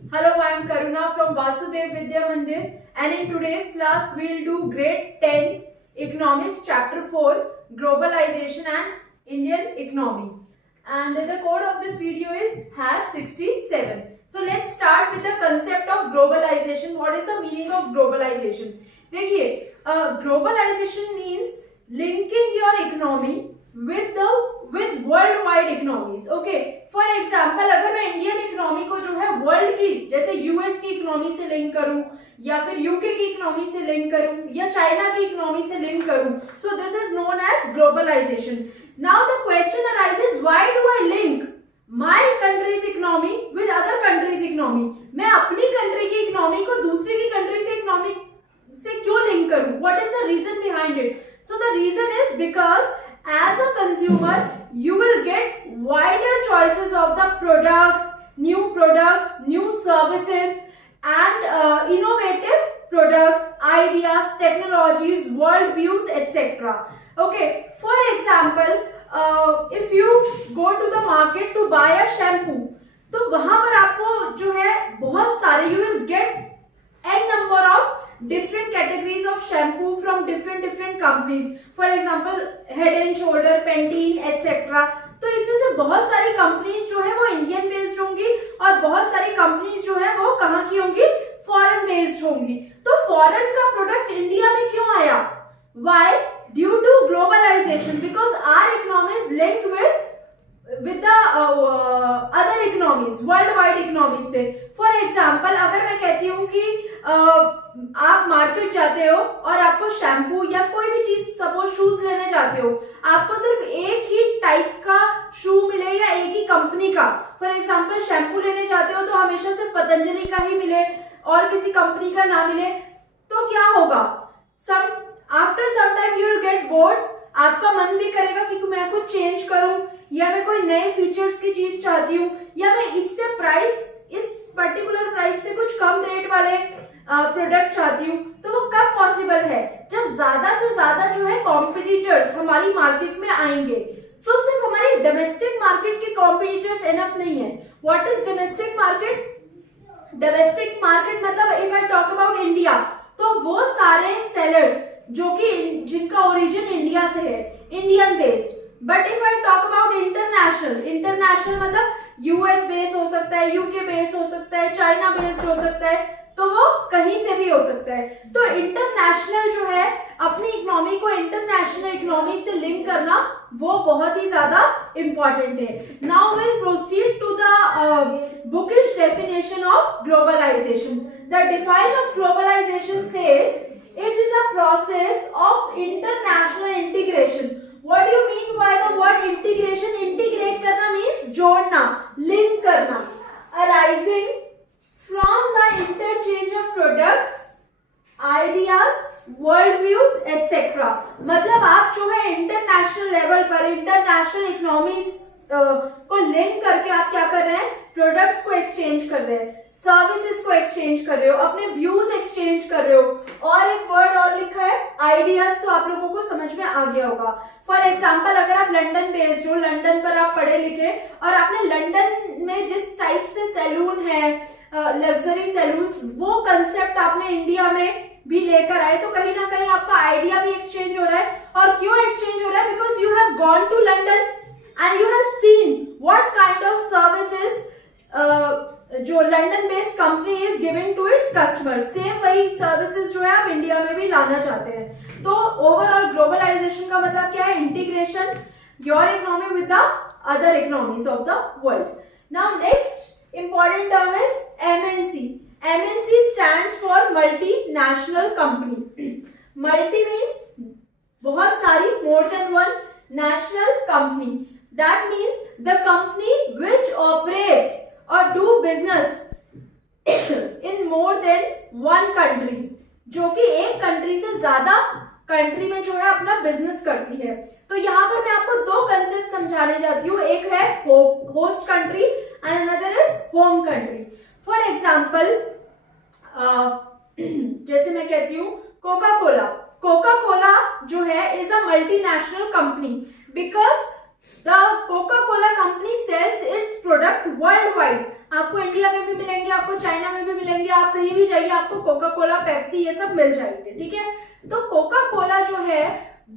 Hello, I am Karuna from Vasudev Vidya Mandir, and in today's class we'll do grade 10 economics chapter 4 globalization and Indian economy. And the code of this video is #67. So let's start with the concept of globalization. What is the meaning of globalization? देखिए, globalization means linking your economy with worldwide economies. Okay, for example अगर मैं Indian economy को जो है world की जैसे US की economy से लिंक करूं या फिर यूके की इकोनॉमी से लिंक करूं या चाइना की इकोनॉमी से लिंक करूं, so this is known as globalization. Now the question arises, why do I link my countries economy with other countries economy? मैं अपनी कंट्री की इकोनॉमी को दूसरी की कंट्री से इकोनॉमी से क्यों लिंक करूं? What is the reason behind it? So the reason is because as a consumer you will get wider choices of the products, new services and innovative products, ideas, technologies, world views, etc. Okay, for example, if you go to the market to buy a shampoo, तो वहां पर आपको जो है बहुत सारे you will get n number of different categories of shampoo from different companies. For example, Head and Shoulder, Pantene, etc. तो इसमें से बहुत सारी कंपनीज जो है वो इंडियन बेस्ड होंगी और बहुत सारी कंपनीज जो है वो कहाँ की होंगी? फॉरेन बेस्ड होंगी. तो फॉरेन का प्रोडक्ट इंडिया में क्यों आया? Why? Due to globalization, because our economy is linked with the other economies, worldwide economies से. For example, अगर मैं कहती हूँ कि आप मार्केट जाते हो और आपको शैम्पू या कोई भी चीज, सपोज शूज लेने जाते हो, आपको सिर्फ एक ही टाइप का शू मिले या एक ही कंपनी का. फॉर एग्जाम्पल शैम्पू लेने जाते हो तो हमेशा सिर्फ पतंजलि का ही मिले और किसी कंपनी का ना मिले, तो क्या होगा? After some time you will get bored. आपका मन भी करेगा कि मैं कुछ चेंज करूं या मैं कोई नए फीचर्स की चीज चाहती हूँ या मैं इससे प्राइस, इस पर्टिकुलर प्राइस से कुछ कम रेट वाले प्रोडक्ट चाहती हूँ. तो वो कब पॉसिबल है? जब ज्यादा से ज्यादा जो है कॉम्पिटिटर्स हमारी मार्केट में आएंगे. सो सिर्फ हमारी डोमेस्टिक मार्केट के कॉम्पिटिटर्स इनफ नहीं है. What is domestic market? Domestic market मतलब if I talk about India, तो वो सारे सेलर्स जो कि जिनका ओरिजिन इंडिया से है, Indian based. But if I talk about international मतलब यूएस बेस्ड हो सकता है, यूके बेस्ड हो सकता है, चाइना बेस्ड हो सकता है, तो वो कहीं से भी हो सकता है. तो इंटरनेशनल जो है, अपनी इकोनॉमी को इंटरनेशनल इकोनॉमी से लिंक करना वो बहुत ही ज्यादा इंपॉर्टेंट है. Now will proceed to the bookish definition of globalization. The define of globalization says it is a process of international integration. What do you mean by the word integration? Integrate करना means जोड़ना, link करना, arising from the interchange of products, ideas, world views, etc. मतलब आप जो है international level पर international economies को link करके आप क्या कर रहे हैं? प्रोडक्ट्स को एक्सचेंज कर रहे हैं, सर्विसेज को एक्सचेंज कर रहे हो, अपने व्यूज एक्सचेंज कर रहे हो. और एक वर्ड और लिखा है आइडियाज, तो आप लोगों को समझ में आ गया होगा. फॉर एग्जाम्पल, अगर आप लंदन बेस्ड हो, लंदन पर आप पढ़े लिखे और आपने लंदन में जिस टाइप से सैलून है, लग्जरी सैलून्स, वो कंसेप्ट आपने इंडिया में भी लेकर आए, तो कहीं ना कहीं आपका आइडिया भी एक्सचेंज हो रहा है. और क्यों एक्सचेंज हो रहा है? Because you have gone to London and you have seen what kind of services जो London based company is giving to its customer. Same वही सर्विसेज जो है आप इंडिया में भी लाना चाहते हैं. तो ओवरऑल ग्लोबलाइजेशन का मतलब क्या है? Integration your economy with the other economies of the world. Now next important term is MNC. MNC stands for multinational company. Multi means बहुत सारी, more than one, national company. That means the company which operates or do business in more than one countries, जो कि एक country से ज्यादा country में जो है अपना बिजनेस करती है. तो यहाँ पर मैं आपको दो कंसेप्ट समझाने जाती हूँ. एक है host country and another is home country. For example, जैसे मैं कहती हूँ कोका कोला जो है is a multinational company because the Coca Cola company sells its product world wide. आपको इंडिया में भी मिलेंगे, आपको चाइना में भी मिलेंगे, आप कहीं भी जाइए आपको कोका कोला, पेप्सी ये सब मिल जाएंगे, ठीक है। तो कोका कोला जो है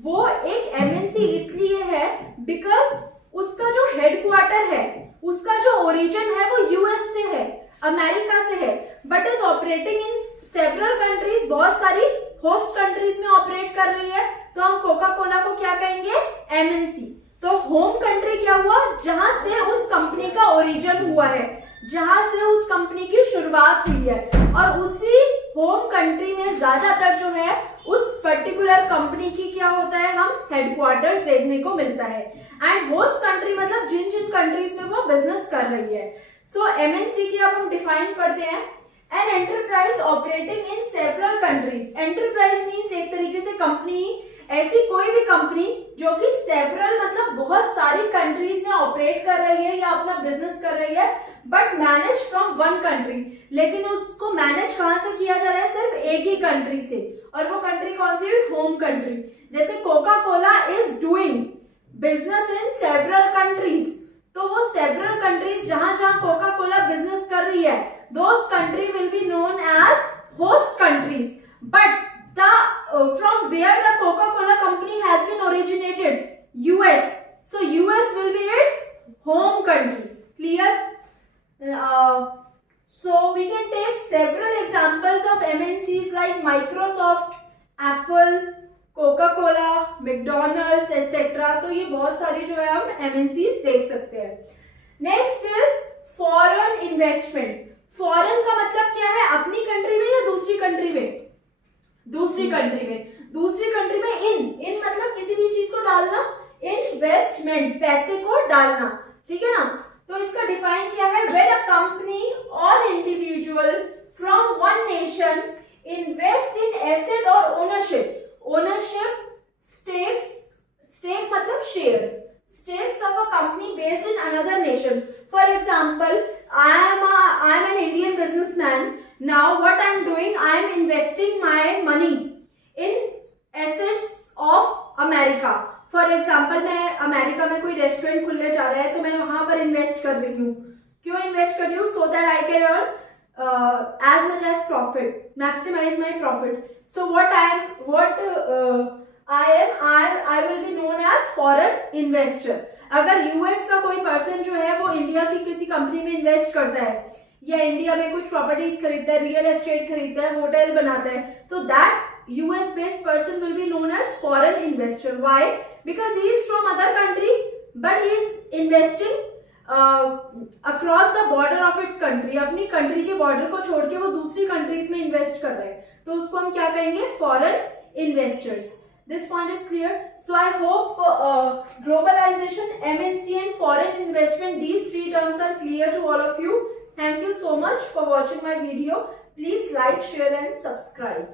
वो एक एमएनसी इसलिए है बिकॉज उसका जो हेडक्वार्टर है, उसका जो ओरिजिन है वो यूएस से है, अमेरिका से है, but is operating in several countries, बहुत सारी होस्ट कंट्रीज में ऑपरेट कर रही है। तो हम कोका कोला को क्या कहेंगे, एमएनसी। तो होम कंट्री क्या हुआ, जहां से उस कंपनी का ओरिजिन हुआ है, जहां से उस कंपनी की शुरुआत हुई है, और उसी होम कंट्री में ज्यादातर जो है उस पर्टिकुलर कंपनी की क्या होता है, हम हेडक्वार्टर्स देखने को मिलता है। एंड होस्ट कंट्री मतलब जिन जिन कंट्रीज में वो बिजनेस कर रही है। सो एमएनसी की अब हम डिफाइन करते हैं, an enterprise operating in several countries. Enterprise means एक तरीके से कंपनी, ऐसी कोई भी कंपनी जो कि सेवरल मतलब बहुत सारी कंट्रीज में ऑपरेट कर रही है या अपना बिजनेस कर रही है, but manage from one country, लेकिन उसको मैनेज कहां से किया जा रहा है, सिर्फ एक ही कंट्री से, और वो कंट्री कौन सी हुई, होम कंट्री। जैसे Coca Cola is doing business in several countries, तो वो सेवरल कंट्रीज जहां जहां कोका कोला बिजनेस कर रही है, those country will be known as host countries. But from where the Coca-Cola company has been originated, US. So US will be its home country. Clear? So we can take several examples of MNCs like Microsoft, Apple, Coca-Cola, McDonald's, etc. तो ये बहुत सारी जो है हम MNCs देख सकते हैं। Next is foreign investment. Foreign का मतलब क्या है, अपनी कंट्री में या दूसरी कंट्री में, दूसरी कंट्री में। दूसरी कंट्री में इन मतलब किसी भी चीज को डालना, इन्वेस्टमेंट पैसे को डालना, ठीक है ना। तो इसका डिफाइन क्या है, व्हेन अ कंपनी और individual from one nation invest in asset और ओनरशिप। ओनरशिप स्टेक्स, स्टेक मतलब share, stakes of a company based in another nation. For example, I am an Indian businessman. Now what I am doing, I am investing my money in assets of America. For example, मैं America में कोई restaurant खुलने जा रहा है तो मैं वहां पर इन्वेस्ट कर रही हूँ। क्यों इन्वेस्ट कर रही हूँ? So that I can earn as much as profit, maximize my profit. So I will be known as foreign investor. अगर यूएस का कोई पर्सन जो है वो इंडिया की किसी कंपनी में इन्वेस्ट करता है या इंडिया में कुछ प्रॉपर्टीज खरीदता है, रियल एस्टेट खरीदता है, होटल बनाता है, तो that US based person will be known as foreign investor. Why? Because he is from other country but he is investing across the border of its country. अपनी country के border को छोड़ के वो दूसरी कंट्रीज में इन्वेस्ट कर रहे हैं, तो उसको हम क्या कहेंगे, foreign investors. This point is clear. So I hope globalization, MNC and foreign investment, these three terms are clear to all of you. Thank you so much for watching my video. Please like, share and subscribe.